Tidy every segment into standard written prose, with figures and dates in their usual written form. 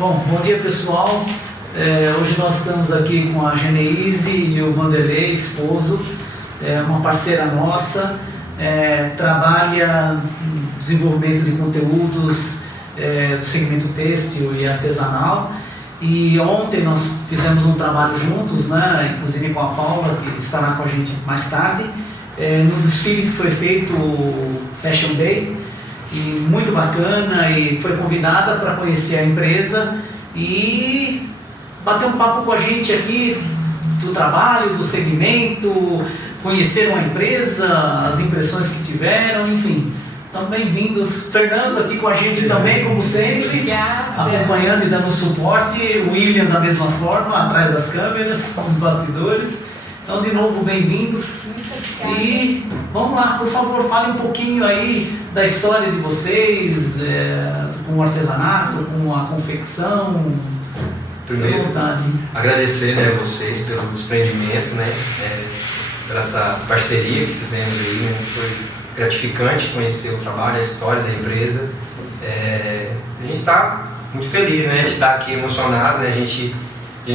Bom dia pessoal. Hoje nós estamos aqui com a Geneise e o Vanderlei, esposo, uma parceira nossa, trabalha no desenvolvimento de conteúdos do segmento têxtil e artesanal. E ontem nós fizemos um trabalho juntos, né, inclusive com a Paula, que estará com a gente mais tarde, no desfile que foi feito, o Fashion Day, e muito bacana, e foi convidada para conhecer a empresa e bater um papo com a gente aqui do trabalho, do segmento, conheceram a empresa, as impressões que tiveram, enfim. Então, bem-vindos. Fernando aqui com a gente também, como sempre. Obrigada. Acompanhando e dando suporte. O William da mesma forma, atrás das câmeras, nos bastidores. Então, de novo, bem-vindos. Muito obrigada. E vamos lá, por favor, fale um pouquinho aí da história de vocês, com o artesanato, com a confecção. Primeiro, agradecer, né, vocês pelo desprendimento, né, pela essa parceria que fizemos aí, né, foi gratificante conhecer o trabalho, a história da empresa. A gente está muito feliz, né, de estar aqui emocionado, né, a gente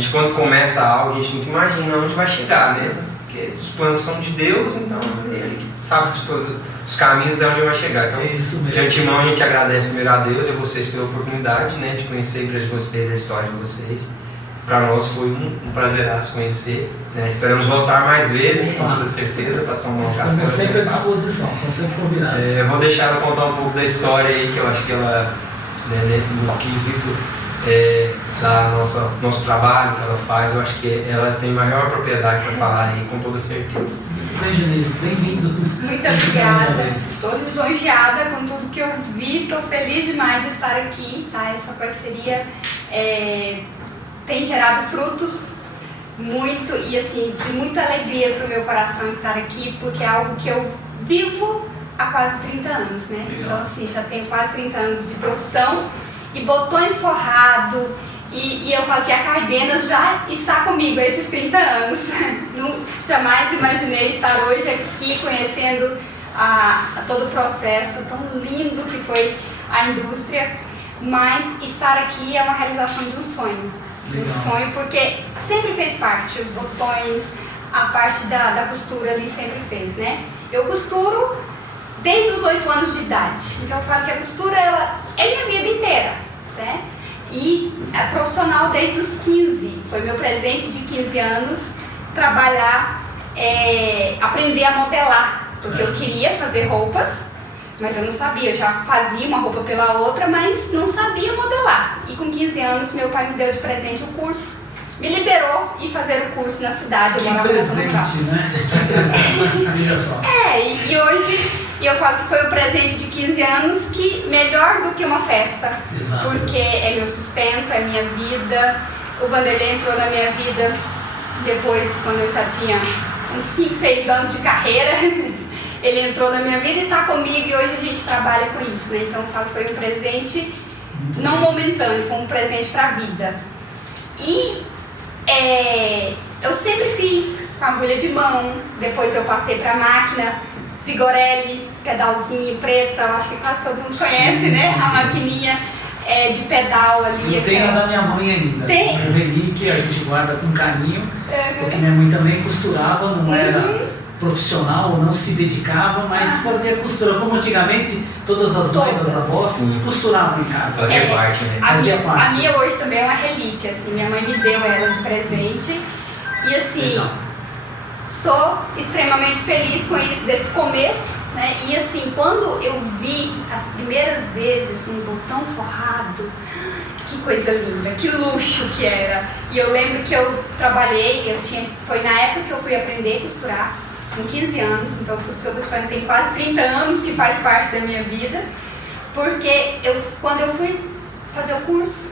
quando começa algo, a gente nunca imagina onde vai chegar, né, porque os planos são de Deus, então Ele que sabe de todos os caminhos de onde vai chegar. Então, de antemão, a gente agradece primeiro a Deus e a vocês pela oportunidade, né, de conhecer a empresa de vocês, a história de vocês. Para nós foi um prazeraço conhecer, né? Esperamos voltar mais vezes, com toda certeza, para tomar um café. Estamos sempre à disposição, são sempre convidados. Eu vou deixar ela contar um pouco da história aí, que eu acho que ela, né, no quesito nosso trabalho que ela faz, eu acho que ela tem maior propriedade para falar aí, com toda certeza. Bem, Geneise, bem-vindo. Muito obrigada. Estou lisonjeada com tudo que eu vi, estou feliz demais de estar aqui, tá? Essa parceria tem gerado frutos muito e assim, de muita alegria para o meu coração estar aqui, porque é algo que eu vivo há quase 30 anos, né? Legal. Então assim, já tenho quase 30 anos de profissão e botões forrados, e eu falo que a Cardenas já está comigo há esses 30 anos. Jamais imaginei estar hoje aqui conhecendo todo o processo tão lindo que foi a indústria, mas estar aqui é uma realização de um sonho. Legal. Um sonho porque sempre fez parte, os botões, a parte da costura ali sempre fez, né? Eu costuro desde os 8 anos de idade, então eu falo que a costura ela é minha vida inteira, né? E profissional desde os 15, foi meu presente de 15 anos, trabalhar, aprender a modelar, porque eu queria fazer roupas, mas eu não sabia, eu já fazia uma roupa pela outra, mas não sabia modelar. E com 15 anos meu pai me deu de presente o curso, me liberou e fazer o curso na cidade. Que presente, né? Olha só. E hoje eu falo que foi um presente de 15 anos que melhor do que uma festa. Exato. Porque é meu sustento, é minha vida. O Vanderlei entrou na minha vida depois, quando eu já tinha uns 5, 6 anos de carreira. Ele entrou na minha vida e está comigo, e hoje a gente trabalha com isso, né? Então eu falo que foi um presente não momentâneo, foi um presente para a vida. E eu sempre fiz com agulha de mão, depois eu passei para a máquina Vigorelli, pedalzinho preta, eu acho que quase todo mundo conhece, sim, né? Sim, a maquininha de pedal ali. Eu tenho da minha mãe ainda, tem um relíquia, a gente guarda com carinho, porque minha mãe também costurava, não era profissional ou não se dedicava, mas fazia costura, como antigamente todas as mães, as avós, costuravam em casa. Fazia parte, né? A minha hoje também é uma relíquia, assim, minha mãe me deu ela de presente e assim, legal. Sou extremamente feliz com isso, desse começo, né? E assim, quando eu vi as primeiras vezes um botão forrado, que coisa linda, que luxo que era. E eu lembro que eu trabalhei, foi na época que eu fui aprender a costurar, com 15 anos, então por isso que eu estou falando, tem quase 30 anos que faz parte da minha vida, porque quando eu fui fazer o curso,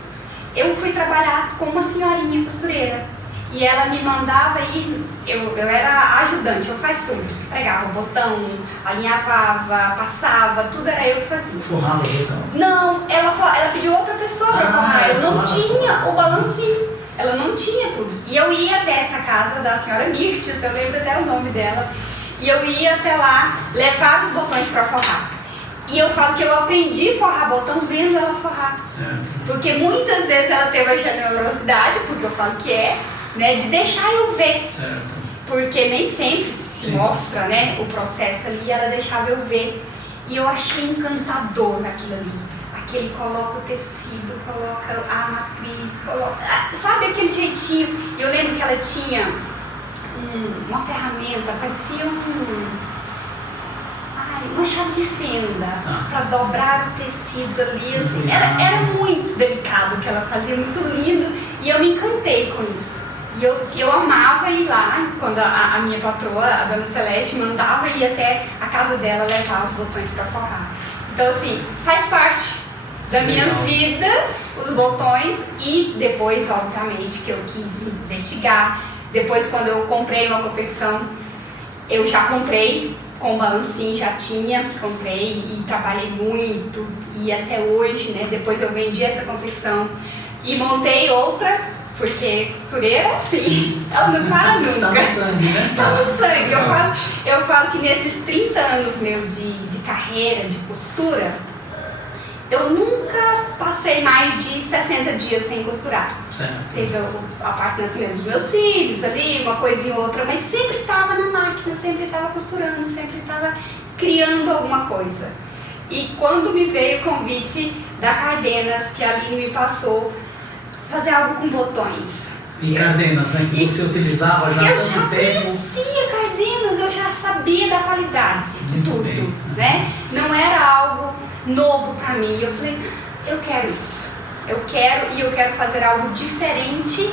eu fui trabalhar com uma senhorinha costureira, e ela me mandava ir, eu era ajudante, eu fazia tudo, pregava o botão, alinhavava, passava, tudo era eu que fazia. Forrava o botão? Não, ela pediu outra pessoa para forrar, eu não tinha o balancinho. Ela não tinha tudo. E eu ia até essa casa da senhora Mirtes, eu lembro até o nome dela. E eu ia até lá levar os botões para forrar. E eu falo que eu aprendi a forrar botão vendo ela forrar. Certo. Porque muitas vezes ela teve a generosidade, porque eu falo que né, de deixar eu ver. Certo. Porque nem sempre se mostra, né, o processo ali, ela deixava eu ver. E eu achei encantador aquilo ali. Aquele coloca o tecido, coloca a matriz, coloca... Sabe aquele jeitinho? Eu lembro que ela tinha uma ferramenta, parecia uma chave de fenda para dobrar o tecido ali, assim. Era muito delicado o que ela fazia, muito lindo, e eu me encantei com isso. E eu amava ir lá, quando a minha patroa, a dona Celeste, mandava ir até a casa dela levar os botões para forrar. Então, assim, faz parte da minha vida os botões, e depois, obviamente, que eu quis investigar. Depois, quando eu comprei uma confecção, eu já comprei com balancinho, já comprei e trabalhei muito, e até hoje, né, depois eu vendi essa confecção e montei outra, porque costureira, assim, ela não para nunca. Tá no sangue, né? Tá no sangue. Eu falo que nesses 30 anos meu de carreira, de costura, eu nunca passei mais de 60 dias sem costurar. Certo. Teve a parte do nascimento dos meus filhos ali, uma coisinha ou outra, mas sempre estava na máquina, sempre estava costurando, sempre estava criando alguma coisa. E quando me veio o convite da Cardenas, que a Aline me passou, fazer algo com botões. E Cardenas, né, que você utilizava já há eu tanto já tempo. conhecia Cardenas, eu já sabia da qualidade de Muito tudo, bem. né? Não era algo novo para mim. Eu falei, eu quero isso. Eu quero fazer algo diferente,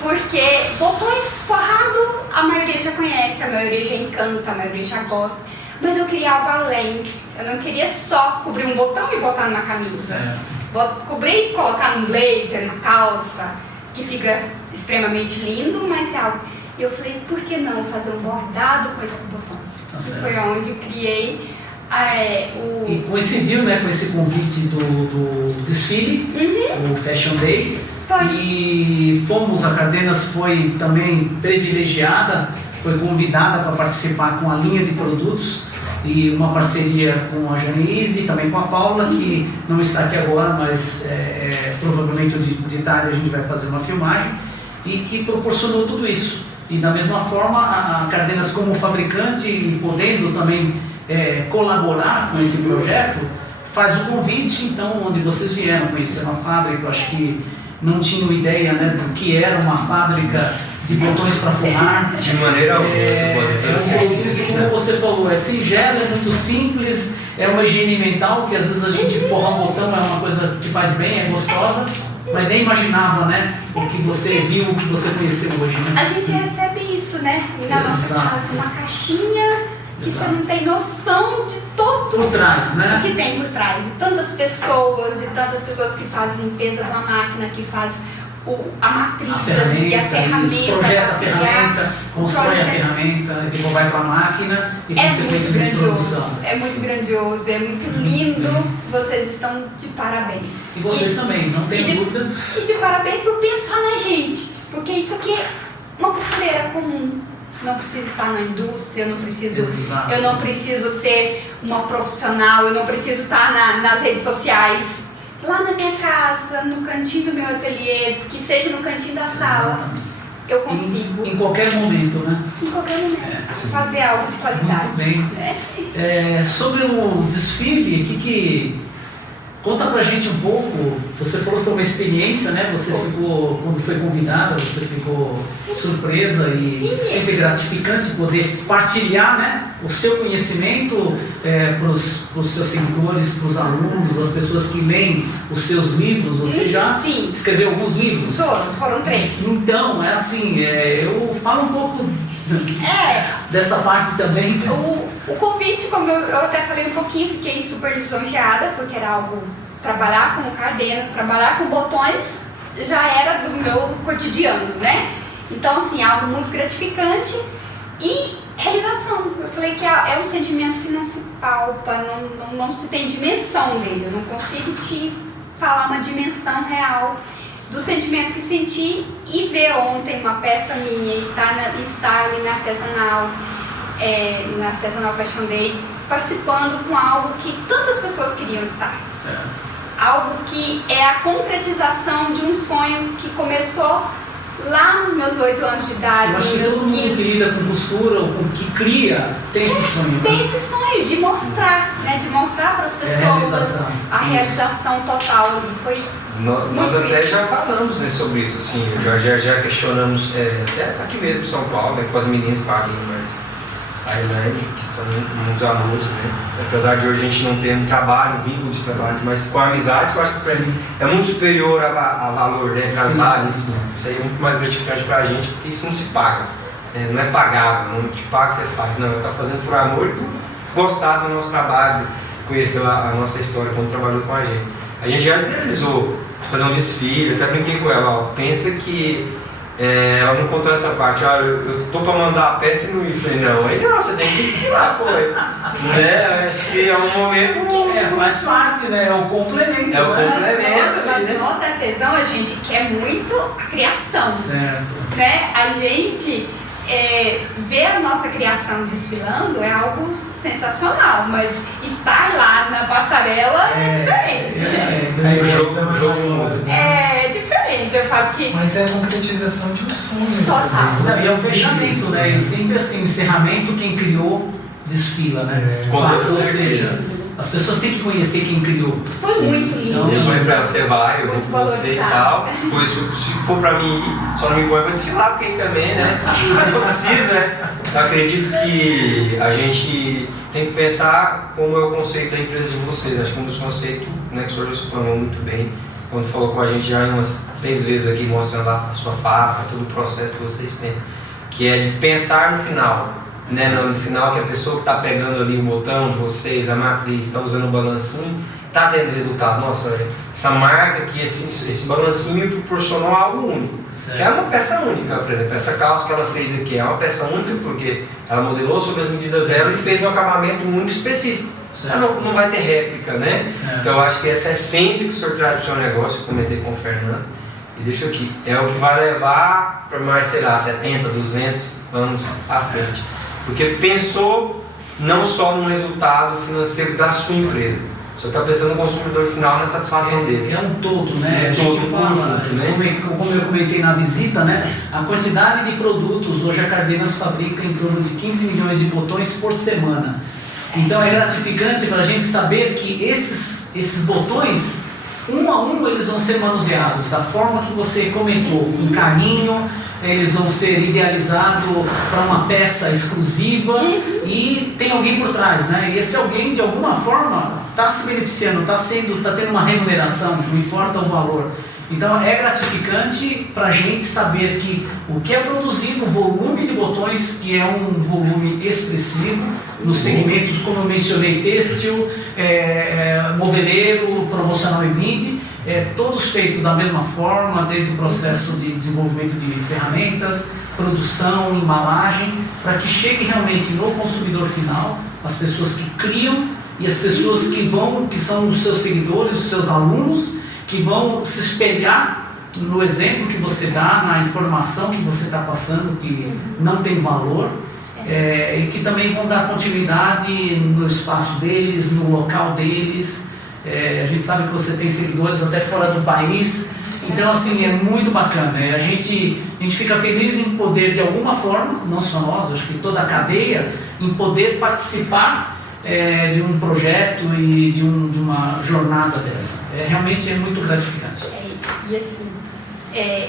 porque botões forrado a maioria já conhece, a maioria já encanta, a maioria já gosta. Mas eu queria algo além. Eu não queria só cobrir um botão e botar numa camisa. Cobrir e colocar num blazer, na calça, que fica extremamente lindo, mas é algo. Eu falei, por que não fazer um bordado com esses botões? Tá, foi onde criei E coincidiu, né, com esse convite do desfile, o Fashion Day. Foi. E a Cardenas foi também privilegiada, foi convidada para participar com a linha de produtos e uma parceria com a Janice e também com a Paula, que não está aqui agora, mas provavelmente de tarde a gente vai fazer uma filmagem, e que proporcionou tudo isso. E da mesma forma, a Cardenas como fabricante e podendo também colaborar com esse projeto, faz o convite, então, onde vocês vieram conhecer uma fábrica. Eu acho que não tinham ideia, né, do que era uma fábrica de botões para forrar. De maneira alguma, como você falou, é singelo, é muito simples, é uma higiene mental, que às vezes a gente forrar um botão é uma coisa que faz bem, é gostosa, mas nem imaginava, né, o que você viu, o que você conheceu hoje, né? A gente recebe isso, né, na nossa casa, uma caixinha que você não tem noção de todo por trás, né? o que tem por trás, de tantas pessoas que fazem limpeza da máquina, que faz a matriz e a ferramenta, projeta a ferramenta, constrói a ferramenta, e depois vai para a máquina e consequentemente produção. É muito grandioso, é muito lindo. Vocês estão de parabéns. E vocês também, não tem dúvida. E de parabéns por pensar na gente, porque isso aqui é uma costureira comum. Não preciso estar na indústria, eu não preciso ser uma profissional, eu não preciso estar nas redes sociais. Lá na minha casa, no cantinho do meu ateliê, que seja no cantinho da sala, eu consigo. Em qualquer momento, né? Em qualquer momento. Fazer algo de qualidade. Muito bem. Né? Sobre o desfile, conta pra gente um pouco. Você falou que foi uma experiência, né? Você ficou, quando foi convidada, você ficou surpresa e sempre gratificante poder partilhar, né, o seu conhecimento para os seus seguidores, para os alunos, as pessoas que leem os seus livros. Você já escreveu alguns livros? Foram 3. Então, eu falo um pouco dessa parte também. O convite, como eu até falei um pouquinho, fiquei super lisonjeada, porque era algo, trabalhar com Cardenas, trabalhar com botões, já era do meu cotidiano, né? Então, assim, algo muito gratificante e realização. Eu falei que é um sentimento que não se palpa, não se tem dimensão dele. Eu não consigo te falar uma dimensão real do sentimento que senti, e ver ontem uma peça minha estar ali na Artesanal Fashion Day, participando com algo que tantas pessoas queriam estar. Algo que é a concretização de um sonho que começou lá nos meus 8 anos de idade, eu acho nos que meus todo mundo 15. que lida com costura ou com que cria tem esse sonho. Tem esse sonho de mostrar, né? De mostrar para as pessoas a realização total ali. Foi nós até já falamos, né, sobre isso, assim, já questionamos, até aqui mesmo em São Paulo, né, com as meninas com a Aline, mas a Elaine, que são uns alunos, né, apesar de hoje a gente não ter um trabalho, um vínculo de trabalho, mas com a amizade, eu acho que é muito superior a valor, né, trabalho, isso aí é muito mais gratificante pra gente, porque isso não se paga, né, não é pagável, não te paga, você faz, não, tá fazendo por amor e por gostar do nosso trabalho, conhecer a nossa história quando trabalhou com a gente. A gente já idealizou fazer um desfile, até brinquei com ela, ó, pensa que ela não contou essa parte, ó, eu tô pra mandar a peça e não ir, falei, não, aí não, você tem que desfilar, pô, né, acho que é um momento... faz parte, né, é um complemento. É o complemento. Mas nós, artesão, a gente quer muito a criação, certo, né, a gente... ver a nossa criação desfilando é algo sensacional, mas estar lá na passarela é diferente. O jogo É diferente, eu falo que... Mas é a concretização de um sonho. Total. E é o fechamento, né? E sempre assim, encerramento, quem criou desfila, né? Ou seja, as pessoas têm que conhecer quem criou. Foi muito lindo. Eu vou pra você vai, eu vou com você e tal. Depois, se for pra mim ir, só não me põe pra desfilar, porque aí também, né? Mas se eu preciso, né? Eu acredito que a gente tem que pensar como é o conceito da empresa de vocês. Acho que um dos conceitos, né, que o senhor já explanou muito bem, quando falou com a gente já umas 3 vezes aqui, mostrando lá a sua fábrica, todo o processo que vocês têm, que é de pensar no final. Né, no final, que a pessoa que está pegando ali o botão de vocês, a matriz, está usando o balancinho, está tendo resultado. Nossa, essa marca aqui, esse balancinho me proporcionou algo único. Que é uma peça única, por exemplo, essa calça que ela fez aqui é uma peça única porque ela modelou sobre as medidas dela e fez um acabamento muito específico. Ela não vai ter réplica, né? Então eu acho que essa essência que o senhor traz do seu negócio, eu comentei com o Fernando, e deixa aqui, é o que vai levar para mais, sei lá, 70, 200 anos à frente. Porque pensou não só no resultado financeiro da sua empresa, você está pensando no consumidor final, na satisfação dele. É um todo, né? É todo fala, conjunto, né? Como eu comentei na visita, né? A quantidade de produtos, hoje a Cardenas fabrica em torno de 15 milhões de botões por semana. Então é gratificante para a gente saber que esses botões, um a um, eles vão ser manuseados da forma que você comentou, com carinho. Eles vão ser idealizados para uma peça exclusiva e tem alguém por trás, né? E esse alguém, de alguma forma, está se beneficiando, está tendo uma remuneração, não importa o valor. Então é gratificante para a gente saber que o que é produzido, o volume de botões, que é um volume expressivo, nos segmentos, como eu mencionei, têxtil, moveleiro, promocional e brinde, todos feitos da mesma forma, desde o processo de desenvolvimento de ferramentas, produção, embalagem, para que chegue realmente no consumidor final, as pessoas que criam e as pessoas que são os seus seguidores, os seus alunos, que vão se espelhar no exemplo que você dá, na informação que você está passando, que não tem valor, e que também vão dar continuidade no espaço deles, no local deles. A gente sabe que você tem seguidores até fora do país, então assim, é muito bacana. A gente fica feliz em poder, de alguma forma, não só nós, acho que toda a cadeia, em poder participar de um projeto e de uma jornada dessa. Realmente é muito gratificante. E assim,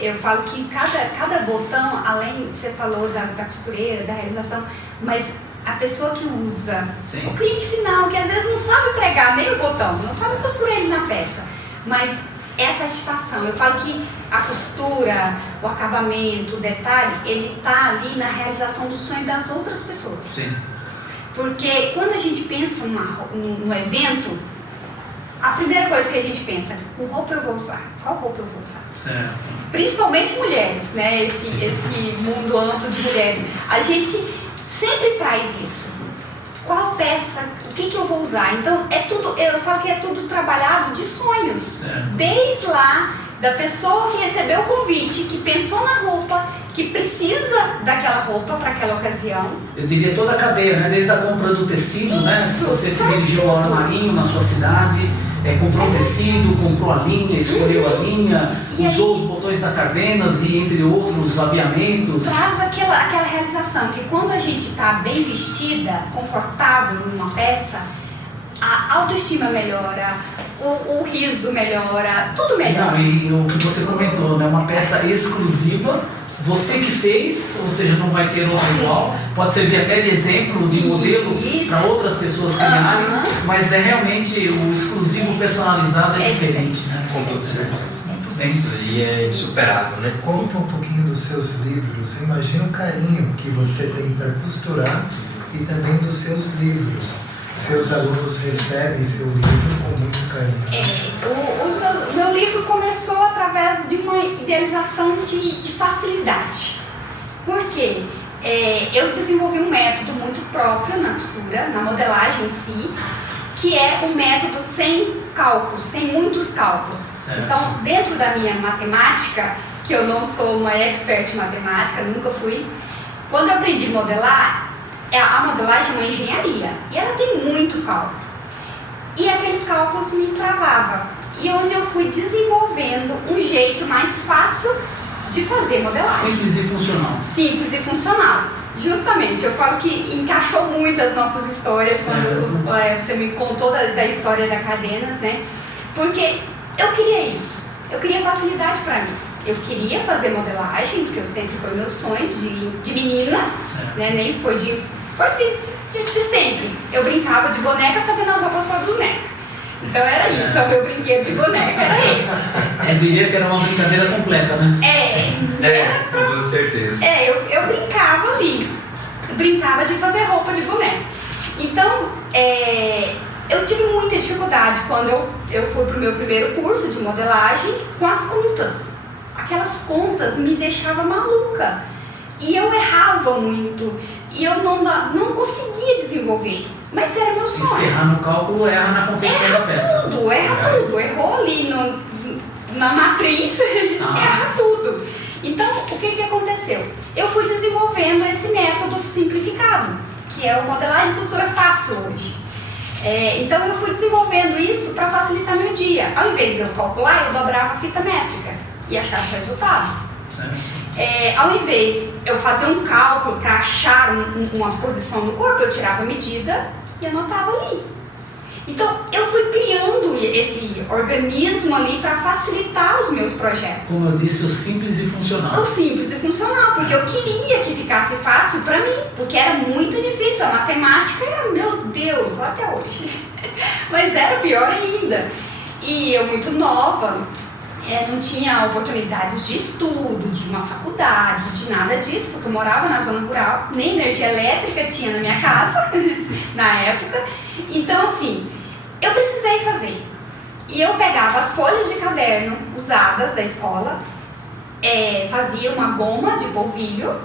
eu falo que cada botão, além, você falou da costureira, da realização, mas a pessoa que usa, Sim. O cliente final, que às vezes não sabe pregar nem o botão, não sabe costurar ele na peça, mas é a satisfação. Eu falo que a costura, o acabamento, o detalhe, ele está ali na realização do sonho das outras pessoas. Sim. Porque quando a gente pensa no evento, a primeira coisa que a gente pensa, que roupa eu vou usar? Qual roupa eu vou usar? Certo. Principalmente mulheres, né? Esse mundo amplo de mulheres. A gente sempre traz isso. Qual peça, o que eu vou usar? Então, eu falo que é tudo trabalhado de sonhos. Certo. Desde lá, da pessoa que recebeu o convite, que pensou na roupa, que precisa daquela roupa para aquela ocasião. Eu diria toda a cadeia, né? Desde a compra do tecido, Isso, né? Você se dirigiu ao armarinho na sua cidade, comprou um tecido, comprou a linha, escolheu a linha, usou os botões da Cardenas e entre outros aviamentos. Traz aquela realização que quando a gente está bem vestida, confortável numa peça, a autoestima melhora, o riso melhora, tudo melhora. Não, e o que você comentou, né? Uma peça exclusiva, você que fez, ou seja, não vai ter outra igual, pode servir até de exemplo, de modelo para outras pessoas criarem, mas é realmente o exclusivo personalizado é diferente, né? Com todo certeza. Muito bem. Isso aí é insuperável, né? Conta um pouquinho dos seus livros. Imagina o carinho que você tem para costurar e também dos seus livros. Seus alunos recebem seu livro com muito carinho. O meu livro começou através de uma idealização de facilidade. Por quê? Eu desenvolvi um método muito próprio na costura, na modelagem em si, que é o método sem cálculos, sem muitos cálculos. Certo. Então, dentro da minha matemática, que eu não sou uma expert em matemática, nunca fui, quando eu aprendi a modelar, a modelagem é uma engenharia e ela tem muito cálculo. E aqueles cálculos me travavam. E onde eu fui desenvolvendo um jeito mais fácil de fazer modelagem. Simples e funcional. Simples e funcional. Justamente, eu falo que encaixou muito as nossas histórias quando você me contou da história da Cardenas, né? Porque eu queria isso. Eu queria facilidade para mim. Eu queria fazer modelagem, porque eu sempre foi meu sonho de menina, né? Nem foi de sempre. Eu brincava de boneca fazendo as roupas para a boneca. Então era isso, o meu brinquedo de boneca era esse. Eu diria que era uma brincadeira completa, né? Com toda certeza. Eu brincava ali. Eu brincava de fazer roupa de boneca. Então, eu tive muita dificuldade quando eu fui para o meu primeiro curso de modelagem com as contas. Aquelas contas me deixavam maluca. E eu errava muito. E eu não conseguia desenvolver. Mas era meu sonho. E se errar no cálculo, erra na confecção da peça. Erra tudo. Errou ali na matriz, erra tudo. Então, o que aconteceu? Eu fui desenvolvendo esse método simplificado, que é o modelagem de costura fácil hoje. Então, eu fui desenvolvendo isso para facilitar meu dia. Ao invés de eu calcular, eu dobrava a fita métrica e achava o resultado. Ao invés de eu fazer um cálculo para achar uma posição do corpo, eu tirava a medida e anotava ali. Então, eu fui criando esse organismo ali para facilitar os meus projetos. Como eu disse, o simples e funcional. O simples e funcional, porque eu queria que ficasse fácil para mim, porque era muito difícil. A matemática era, meu Deus, até hoje. Mas era pior ainda. E eu muito nova, não tinha oportunidades de estudo, de uma faculdade, de nada disso, porque eu morava na zona rural, nem energia elétrica tinha na minha casa, na época. Então, assim, eu precisei fazer. E eu pegava as folhas de caderno usadas da escola, fazia uma goma de polvilho,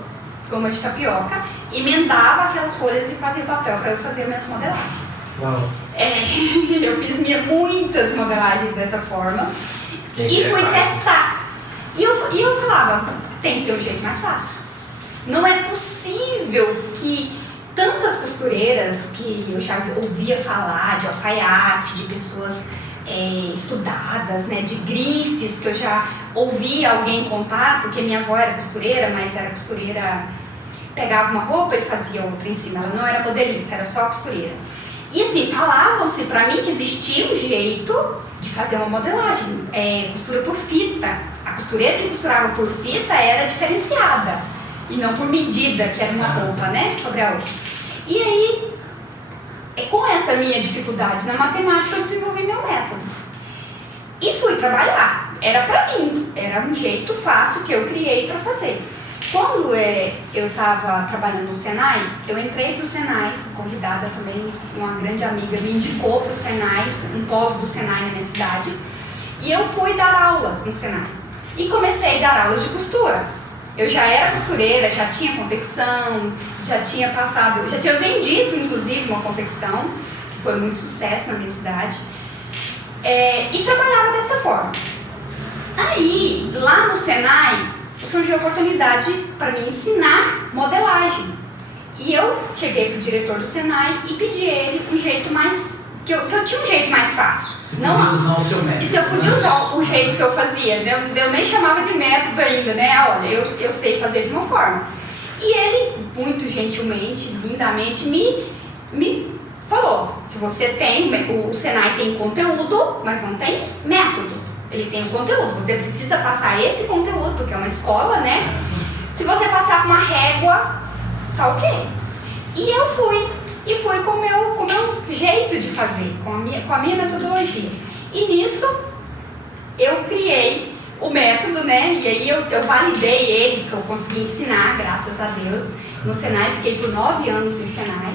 goma de tapioca, emendava aquelas folhas e fazia papel para eu fazer minhas modelagens. Uau. Eu fiz muitas modelagens dessa forma. E fui testar. E eu falava, tem que ter um jeito mais fácil. Não é possível que tantas costureiras que eu já ouvia falar, de alfaiate, de pessoas estudadas, né, de grifes, que eu já ouvi alguém contar, porque minha avó era costureira, mas era costureira, pegava uma roupa e fazia outra em cima, ela não era modelista, era só costureira. E assim, falavam-se pra mim que existia um jeito de fazer uma modelagem, costura por fita. A costureira que costurava por fita era diferenciada, e não por medida, que era uma roupa, né, sobre a outra. E aí, com essa minha dificuldade na matemática, eu desenvolvi meu método. E fui trabalhar. Era pra mim, era um jeito fácil que eu criei para fazer. Quando eu estava trabalhando no Senai, eu entrei para o Senai, fui convidada também, uma grande amiga me indicou para o Senai, um polo do Senai na minha cidade, e eu fui dar aulas no Senai. E comecei a dar aulas de costura. Eu já era costureira, já tinha confecção, já tinha vendido inclusive uma confecção, que foi muito sucesso na minha cidade, e trabalhava dessa forma. Aí, lá no Senai, os surgiu a oportunidade para mim ensinar modelagem. E eu cheguei pro diretor do Senai e pedi a ele um jeito mais... que eu tinha um jeito mais fácil. Você podia usar o seu método. E se eu podia usar o jeito que eu fazia, eu nem chamava de método ainda, né? Olha, eu sei fazer de uma forma. E ele, muito gentilmente, lindamente, me falou, se você tem, o Senai tem conteúdo, mas não tem método. Ele tem o conteúdo, você precisa passar esse conteúdo, porque é uma escola, né? Se você passar com uma régua, tá ok. E eu fui com o meu jeito de fazer, com a minha metodologia. E nisso, eu criei o método, né? E aí eu validei ele, que eu consegui ensinar, graças a Deus, no Senai. Fiquei por 9 anos no Senai,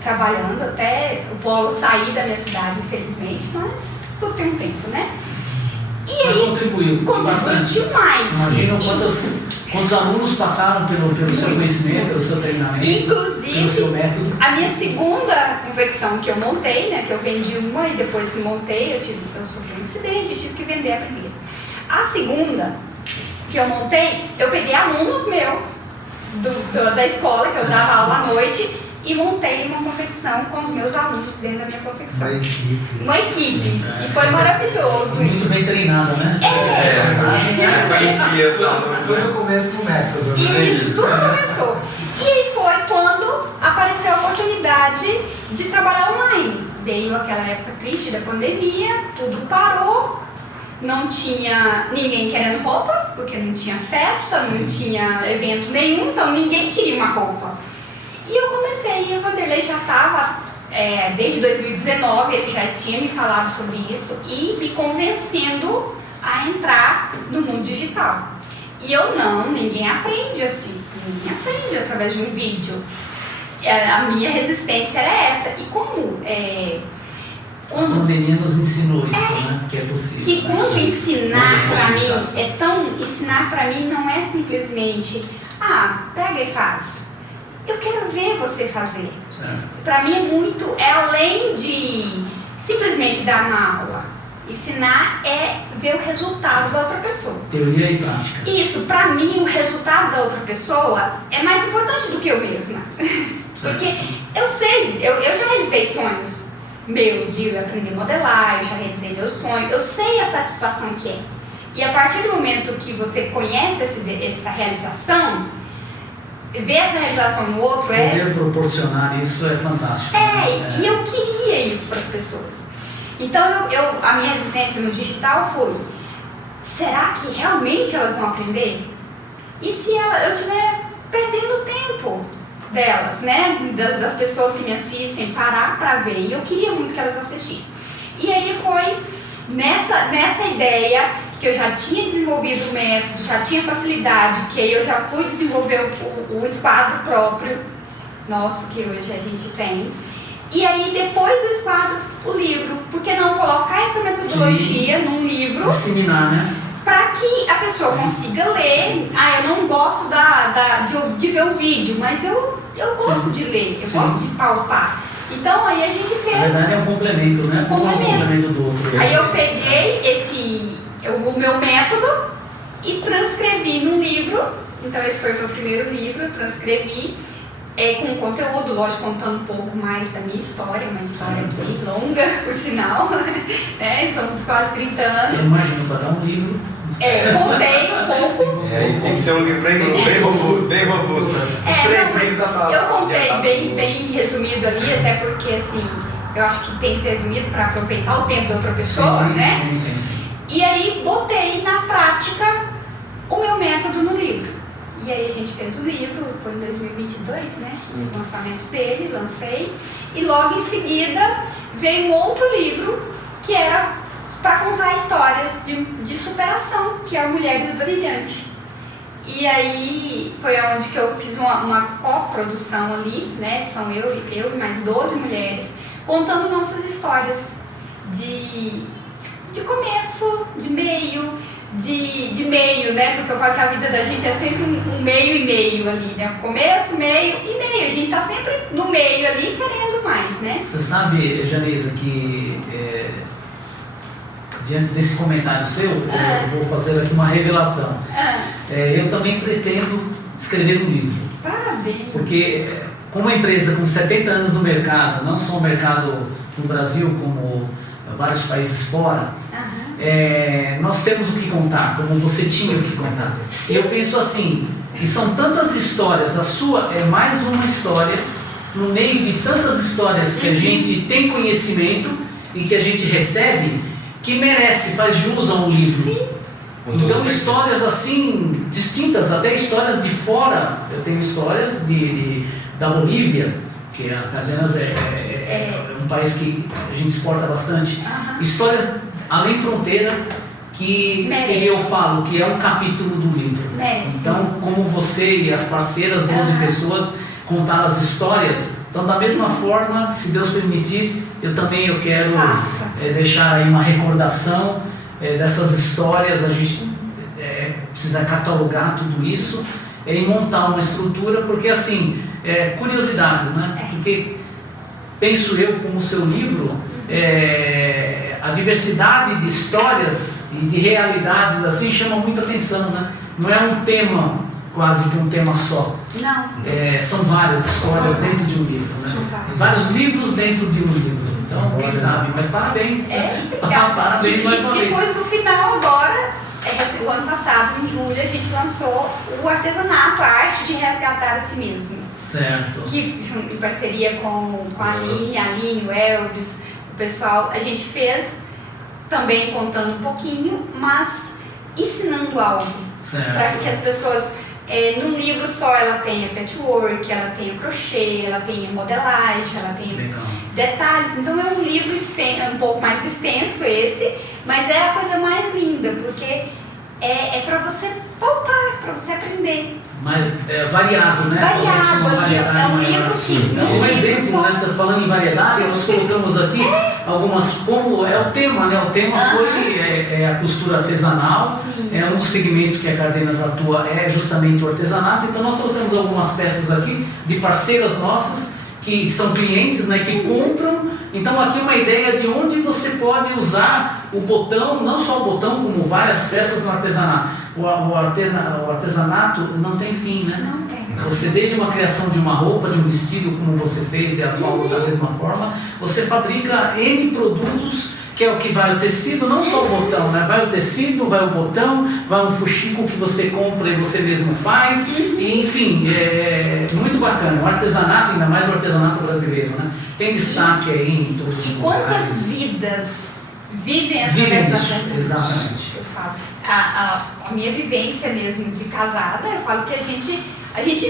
trabalhando até o polo sair da minha cidade, infelizmente, mas tudo tem um tempo, né? E mas aí, contribuiu bastante. Demais. Imagina quantos alunos passaram pelo seu conhecimento, pelo seu treinamento, inclusive, pelo seu método. A minha segunda confecção que eu montei, né, que eu vendi uma e depois montei, eu sofri um acidente e tive que vender a primeira. A segunda que eu montei, eu peguei alunos meus da escola, que eu dava aula à noite, e montei uma confecção com os meus alunos dentro da minha confecção. Uma equipe. E foi maravilhoso. Muito isso. bem treinada, né? Conhecia os alunos. Foi no começo do método. Isso, tudo começou. E aí foi quando apareceu a oportunidade de trabalhar online. Veio aquela época triste da pandemia, tudo parou, não tinha ninguém querendo roupa, porque não tinha festa, não tinha evento nenhum, então ninguém queria uma roupa. E eu comecei, e o Vanderlei já estava, desde 2019, ele já tinha me falado sobre isso e me convencendo a entrar no mundo digital. E eu ninguém aprende assim, ninguém aprende através de um vídeo. A minha resistência era essa. E como a pandemia nos ensinou isso, né? Que é possível. Que quando ensinar para mim, ensinar para mim não é simplesmente, pega e faz. Eu quero ver você fazer. Para mim é além de simplesmente dar uma aula. Ensinar é ver o resultado da outra pessoa. Teoria e prática. Isso, para mim, o resultado da outra pessoa é mais importante do que eu mesma. Porque eu sei, eu já realizei sonhos meus de aprender a modelar, eu já realizei meus sonhos, eu sei a satisfação que é. E a partir do momento que você conhece essa realização, ver essa realização no outro poder proporcionar isso é fantástico. E eu queria isso para as pessoas. Então a minha resistência no digital foi: será que realmente elas vão aprender? E se eu estiver perdendo tempo delas, né? Das pessoas que me assistem, parar para ver? E eu queria muito que elas assistissem. E aí foi nessa ideia que eu já tinha desenvolvido o método, já tinha facilidade, que aí eu já fui desenvolver o esquadro próprio nosso, que hoje a gente tem. E aí, depois do esquadro, o livro. Por que não colocar essa metodologia num livro? Disseminar, né? Para que a pessoa consiga ler. Eu não gosto de ver o vídeo, mas eu gosto de ler, eu gosto de palpar. Então, aí a gente fez... Na verdade, é um complemento, né? Um complemento do outro. Aí eu peguei o meu método e transcrevi num livro. Então esse foi o meu primeiro livro, eu transcrevi com conteúdo, lógico, contando um pouco mais da minha história, uma história bem longa, por sinal, né? São quase 30 anos. Eu imagino, para dar um livro. Contei um pouco. Tem que ser um livro bem robusto. Os 3 livros da palavra. Eu contei bem resumido ali, até porque assim, eu acho que tem que ser resumido para aproveitar o tempo da outra pessoa, né? Sim. E aí botei na prática o meu método no livro. E aí a gente fez o livro, foi em 2022, né? O lançamento dele, lancei. E logo em seguida veio um outro livro que era para contar histórias de superação, que é o Mulheres Brilhantes. E aí foi onde que eu fiz uma coprodução ali, né? São eu e mais 12 mulheres, contando nossas histórias de começo, de meio, de meio, né? Porque eu falo que a vida da gente é sempre um meio e meio ali, né? Começo, meio e meio. A gente está sempre no meio ali querendo mais, né? Você sabe, Janisa, que diante desse comentário seu, eu vou fazer aqui uma revelação. Eu também pretendo escrever um livro. Parabéns! Porque, como uma empresa com 70 anos no mercado, não só o mercado no Brasil, como vários países fora, nós temos o que contar, como você tinha o que contar. E eu penso assim, e são tantas histórias, a sua é mais uma história, no meio de tantas histórias que a gente tem conhecimento e que a gente recebe, que merece, faz jus a um livro. Sim. Então histórias assim, distintas, até histórias de fora. Eu tenho histórias da Bolívia, que a Cardenas é um país que a gente exporta bastante. Histórias além fronteira, que se eu falo que é um capítulo do livro. Então, como você e as parceiras, 12 pessoas, contaram as histórias, então da mesma forma, se Deus permitir, eu quero deixar aí uma recordação dessas histórias. A gente precisa catalogar tudo isso e montar uma estrutura, porque assim, curiosidades, né? Porque penso eu, como o seu livro, a diversidade de histórias e de realidades assim chama muita atenção, né? Não é um tema, quase que um tema só. Não. São várias histórias dentro de um livro, né? Vários livros dentro de um livro. Então, quem sabe? Mas parabéns. Parabéns mais uma vez. Depois do final agora, o ano passado, em julho, a gente lançou o artesanato, a arte de resgatar a si mesmo. Certo. Que em parceria com a Aline, o Elvis, o pessoal, a gente fez também contando um pouquinho, mas ensinando algo. Para que as pessoas, num livro só, ela tenha patchwork, ela tenha crochê, ela tenha modelagem, ela tenha detalhes. Então é um livro um pouco mais extenso esse, mas é a coisa mais linda, porque é para você poupar, para você aprender. Mas variado, né? Variado, é um livro sim. Um exemplo, né? Falando em variedade, nós colocamos aqui algumas, como é o tema, né? O tema foi a costura artesanal. Sim. Um dos segmentos que a Cardenas atua é justamente o artesanato. Então nós trouxemos algumas peças aqui de parceiras nossas que são clientes, né? Que compram. Então aqui uma ideia de onde você pode usar o botão, não só o botão, como várias peças no artesanato. O artesanato não tem fim, né? Não tem. Você, desde uma criação de uma roupa, de um vestido, como você fez e atual da mesma forma, você fabrica N produtos, que é o que vai o tecido, não só o botão, né? Vai o tecido, vai o botão, vai um fuxico que você compra e você mesmo faz, e, enfim, é muito bacana. O artesanato, ainda mais o artesanato brasileiro, né? Tem destaque aí em todos os lugares. E quantas vidas vivem através do artesanato? Exatamente. Eu falo. A minha vivência mesmo de casada, eu falo que a gente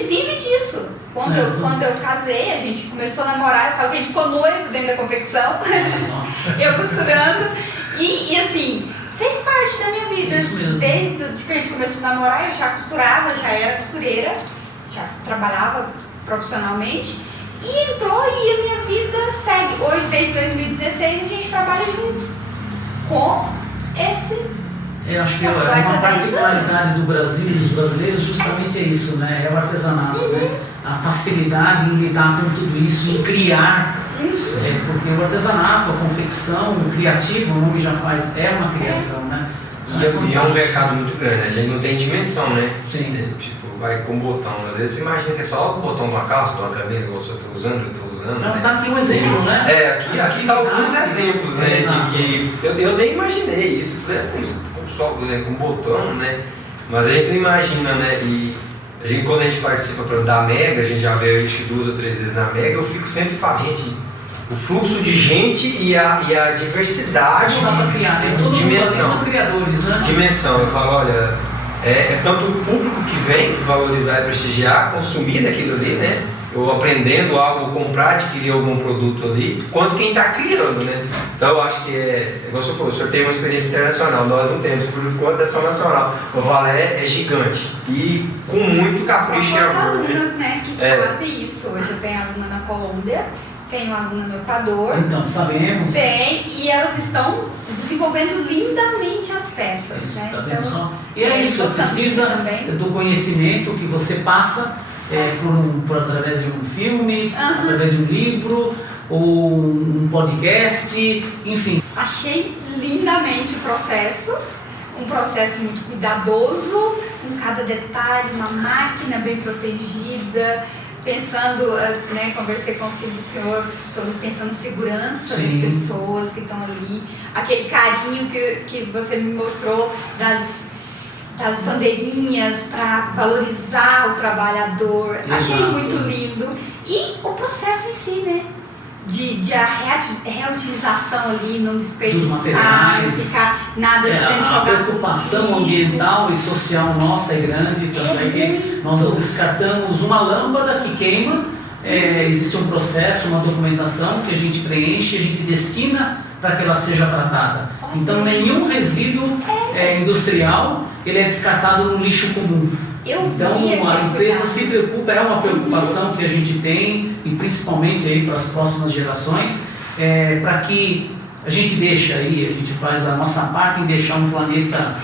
vive disso. Quando eu casei, a gente começou a namorar, eu falo que a gente ficou noivo dentro da confecção, eu costurando, e assim, fez parte da minha vida. Desde que a gente começou a namorar, eu já costurava, já era costureira, já trabalhava profissionalmente, e entrou e a minha vida segue. Hoje, desde 2016, a gente trabalha junto com esse... Eu acho que uma particularidade do Brasil e dos brasileiros justamente é isso, né? É o artesanato, né? A facilidade em lidar com tudo isso, em criar, porque o artesanato, a confecção, o criativo, o nome já faz, é uma criação, né? E é um mercado muito grande, a gente não tem dimensão, né? Sim. Tipo, vai com botão, às vezes você imagina que é só o botão de uma calça, de uma camisa, que você está usando, eu estou usando. Não, né? tá aqui um exemplo, né? Aqui tá alguns exemplos, né? De que eu nem imaginei isso, só com botão, né? Mas a gente não imagina, né? E quando a gente participa da Mega, a gente já veio acho que 2 ou 3 vezes na Mega, eu fico sempre falando, gente, o fluxo de gente e a diversidade de dimensão. São criadores, né? Dimensão, eu falo, olha, é tanto o público que vem, que valorizar e prestigiar, consumir daquilo ali, né? Ou aprendendo algo, comprar, adquirir algum produto ali, quanto quem está criando, né? Então eu acho que igual você falou, o senhor tem uma experiência internacional, nós não temos, por enquanto é só nacional. O Valé é gigante e com muito capricho e amor. São as alunas, né, que fazem isso. Hoje eu tenho aluna na Colômbia, tenho aluna no Equador. Então, sabemos. E elas estão desenvolvendo lindamente as peças, né? Tá vendo só? E é isso, precisa do conhecimento que você passa através de um filme, através de um livro, ou um podcast, enfim. Achei lindamente o processo, um processo muito cuidadoso, com cada detalhe, uma máquina bem protegida, pensando, né, conversei com o filho do senhor sobre pensando em segurança das pessoas que estão ali, aquele carinho que você me mostrou das bandeirinhas para valorizar o trabalhador. Exato. Achei muito lindo. E o processo em si, né? De a reutilização ali, não desperdiçar, não ficar nada sendo jogado. A preocupação ambiental e social nossa é grande, tanto é que nós não descartamos uma lâmpada que queima, existe um processo, uma documentação que a gente preenche, a gente destina para que ela seja tratada. Então nenhum resíduo industrial ele é descartado no lixo comum. Então a empresa se preocupa, é uma preocupação que a gente tem, e principalmente aí para as próximas gerações, para que a gente deixe aí, a gente faz a nossa parte em deixar um planeta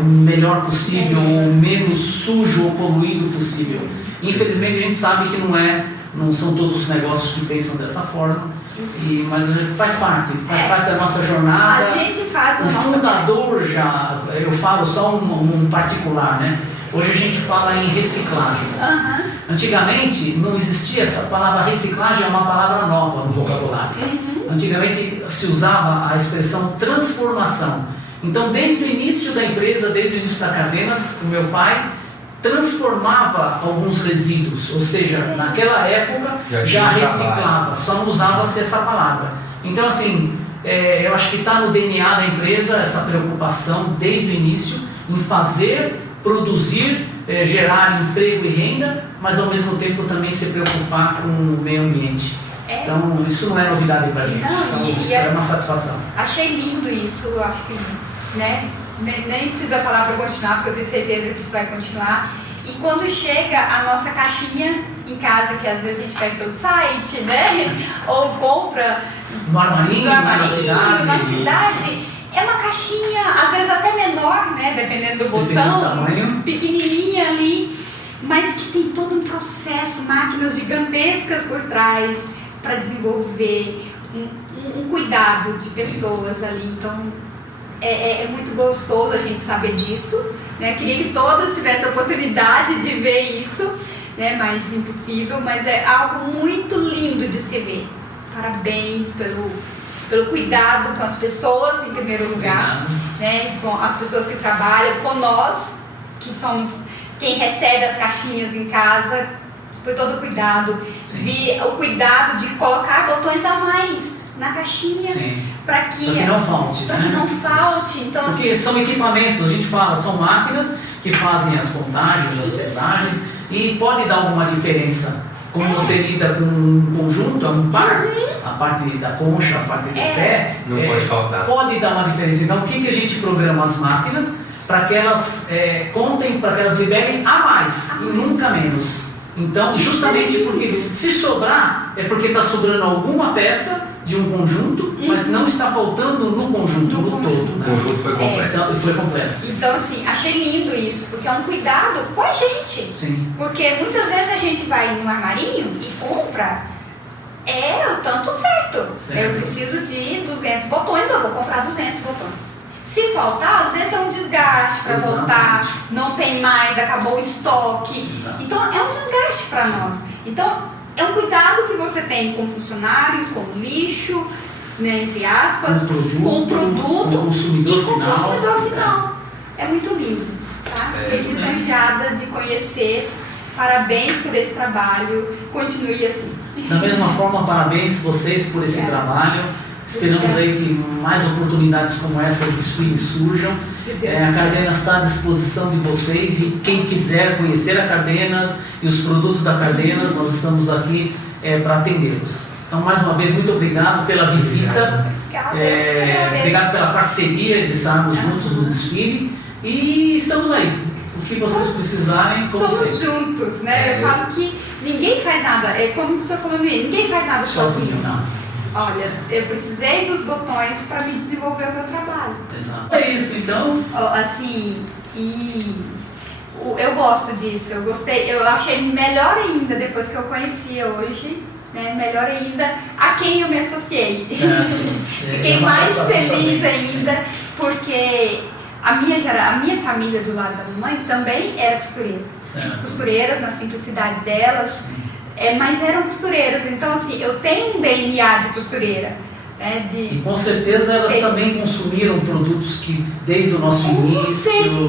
o melhor possível, o menos sujo ou poluído possível. Infelizmente a gente sabe que não são todos os negócios que pensam dessa forma, mas faz parte da nossa jornada. A gente faz o nosso fundador já, eu falo só um particular, né? Hoje a gente fala em reciclagem. Antigamente não existia essa palavra reciclagem, é uma palavra nova no vocabulário. Antigamente se usava a expressão transformação. Então desde o início da empresa, desde o início da Cardenas, o meu pai transformava alguns resíduos, ou seja, naquela época já reciclava, só não usava-se essa palavra. Então assim, eu acho que está no DNA da empresa essa preocupação desde o início em fazer, produzir, gerar emprego e renda, mas ao mesmo tempo também se preocupar com o meio ambiente. Então isso não é novidade para a gente, isso é uma satisfação. Achei lindo isso, eu acho que, né, nem precisa falar para continuar, porque eu tenho certeza que isso vai continuar. E quando chega a nossa caixinha em casa, que às vezes a gente pega pelo site, né, ou compra no armarinho, na cidade, é uma caixinha, às vezes até menor, né, dependendo do botão, pequenininha ali, mas que tem todo um processo, máquinas gigantescas por trás para desenvolver um cuidado de pessoas ali. Então é muito gostoso a gente saber disso, né? Queria que todas tivessem a oportunidade de ver isso, né? Mas impossível, mas é algo muito lindo de se ver. Parabéns pelo cuidado com as pessoas em primeiro lugar, né? Com as pessoas que trabalham, com nós que somos quem recebe as caixinhas em casa, por todo o cuidado, o cuidado de colocar botões a mais na caixinha para que não falte, para que não falte. Então, porque assim, são equipamentos, a gente fala, são máquinas que fazem as contagens, as pesagens, e pode dar alguma diferença. Como você lida com um conjunto, um par, a parte da concha, a parte do pé, não pode faltar. Pode dar uma diferença. Então, o que a gente programa as máquinas para que elas contem, para que elas liberem a mais e nunca menos. Então, justamente porque se sobrar, é porque está sobrando alguma peça de um conjunto, mas não está faltando no conjunto, no todo. Né? O conjunto foi completo. Então, foi completo. Então, assim, achei lindo isso, porque é um cuidado com a gente. Sim. Porque muitas vezes a gente vai no armarinho e compra o tanto certo. Eu preciso de 200 botões, eu vou comprar 200 botões. Se faltar, às vezes é um desgaste para voltar, não tem mais, acabou o estoque. Então, é um desgaste para nós. Então, é um cuidado que você tem com o funcionário, com o lixo, né, entre aspas, com o produto e com o consumidor final. É muito lindo, tá? Fiquei lisonjeada de conhecer. Parabéns por esse trabalho. Continue assim. Da mesma forma, parabéns vocês por esse trabalho. Esperamos aí que mais oportunidades como essa de streaming surjam. A Cardenas está à disposição de vocês, e quem quiser conhecer a Cardenas e os produtos da Cardenas, nós estamos aqui para atendê-los. Então, mais uma vez, muito obrigado pela visita, obrigado pela parceria de estarmos juntos no desfile, e estamos aí. O que vocês precisarem, como somos sempre. Juntos, né? Eu falo que ninguém faz nada, como você falou, ninguém faz nada sozinho. Olha, eu precisei dos botões para me desenvolver o meu trabalho. Exato. É isso, então. Assim, eu gosto disso, eu gostei, eu achei melhor ainda depois que eu conhecia hoje, né? Melhor ainda a quem eu me associei. Fiquei mais feliz ainda, porque a minha família do lado da mamãe também era costureira. Costureiras na simplicidade delas, mas eram costureiras. Então, assim, eu tenho um DNA de costureira. E com certeza elas também consumiram produtos que desde o nosso início.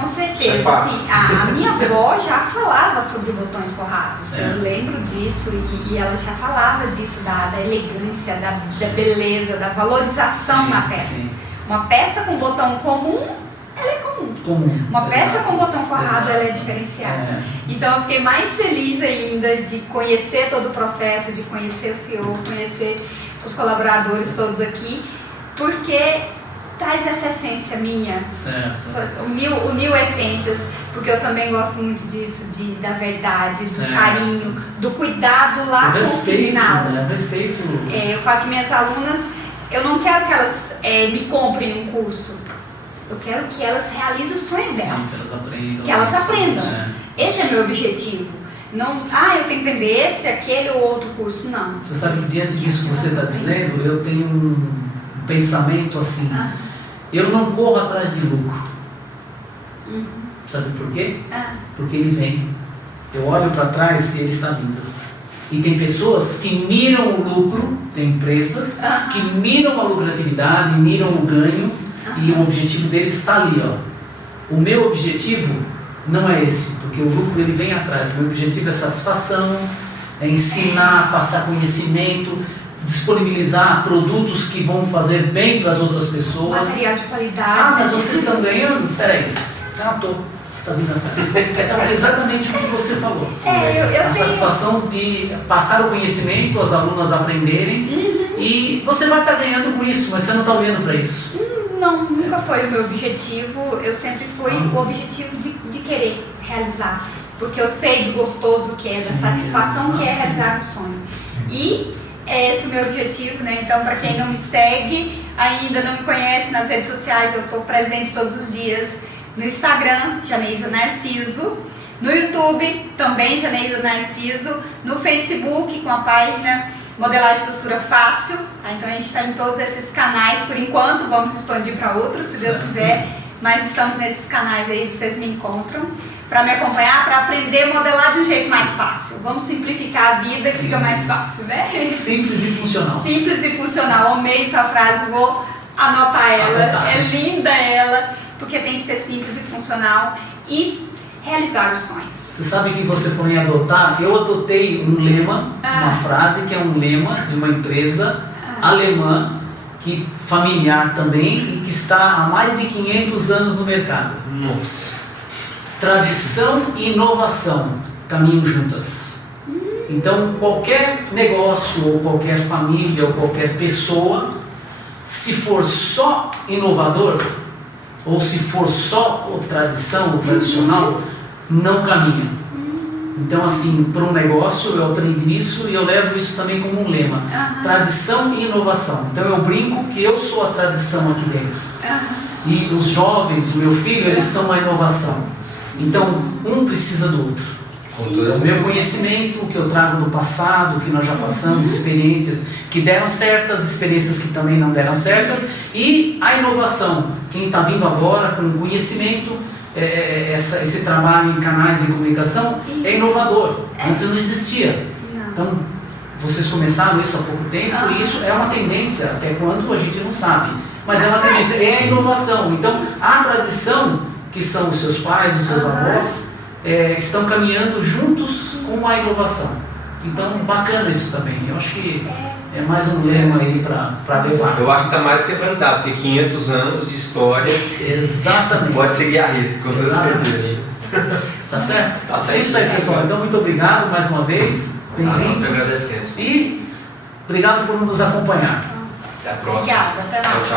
Com certeza. Assim, a minha avó já falava sobre botões forrados. Eu lembro disso e ela já falava disso, da elegância, da beleza, da valorização na peça. Sim. Uma peça com botão comum, ela é comum. Uma peça com botão forrado, ela é diferenciada. Então eu fiquei mais feliz ainda de conhecer todo o processo, de conhecer o senhor, conhecer os colaboradores todos aqui, porque traz essa essência minha, o New Essências, porque eu também gosto muito disso, da verdade, do carinho, do cuidado lá no final. Respeito. Eu falo que minhas alunas, eu não quero que elas me comprem um curso, eu quero que elas realizem o sonho delas, que elas aprendam. Esse é meu objetivo. Não, eu tenho que vender esse, aquele ou outro curso, não. Você sabe que diante disso que você está dizendo, eu tenho um pensamento assim, eu não corro atrás de lucro. Sabe por quê? Porque ele vem. Eu olho para trás e ele está vindo. E tem pessoas que miram o lucro, tem empresas que miram a lucratividade, miram o ganho, e o objetivo deles está ali, ó. O meu objetivo não é esse, porque o lucro ele vem atrás. O meu objetivo é satisfação, é ensinar, passar conhecimento, disponibilizar produtos que vão fazer bem para as outras pessoas. Material de qualidade. Mas vocês estão ganhando? Peraí, está vindo atrás. É exatamente o que você falou. A satisfação de passar o conhecimento, as alunas aprenderem, e você vai estar ganhando com isso, mas você não está olhando para isso. Não, nunca foi o meu objetivo. Eu sempre fui o objetivo de querer realizar, porque eu sei do gostoso que é, da satisfação que é realizar um sonho. E é esse o meu objetivo, né? Então, para quem não me segue, ainda não me conhece nas redes sociais, eu estou presente todos os dias no Instagram, Janeisa Narciso, no YouTube, também Janeisa Narciso, no Facebook, com a página Modelagem e Costura Fácil. Então a gente está em todos esses canais, por enquanto vamos expandir para outros, se Deus quiser, mas estamos nesses canais aí, vocês me encontram para me acompanhar, para aprender a modelar de um jeito mais fácil. Vamos simplificar a vida que fica mais fácil, né? Simples e funcional. Simples e funcional. Amei sua frase, vou anotar ela. É linda ela, porque tem que ser simples e funcional e realizar os sonhos. Você sabe que você foi adotar? Eu adotei um lema, uma frase que é um lema de uma empresa alemã, que familiar também, e que está há mais de 500 anos no mercado. Nossa! Tradição e inovação caminham juntas. Então, qualquer negócio, ou qualquer família, ou qualquer pessoa, se for só inovador, ou se for só tradição, ou tradicional, não caminha. Então, assim, para um negócio, eu aprendi nisso e eu levo isso também como um lema. Tradição e inovação. Então, eu brinco que eu sou a tradição aqui dentro. E os jovens, o meu filho, eles são a inovação. Então, um precisa do outro. O meu conhecimento, o que eu trago do passado, o que nós já passamos, experiências que deram certas, experiências que também não deram certas, e a inovação, quem está vindo agora com conhecimento, esse trabalho em canais de comunicação é inovador, antes não existia. Então, vocês começaram isso há pouco tempo, e isso é uma tendência, até quando a gente não sabe, mas é uma tendência, é a inovação. Então, a tradição, que são os seus pais, os seus avós, estão caminhando juntos com a inovação. Então, bacana isso também. Eu acho que é mais um lema aí para levar. Eu acho que está mais que verdade, porque 500 anos de história. Exatamente. Pode seguir a risco, com toda certeza. Tá certo? Tá certo. É isso aí, pessoal. Então, muito obrigado mais uma vez. Bem-vindos. Nós agradecemos. E obrigado por nos acompanhar. Até a próxima. Obrigada, até mais. Tchau, tchau.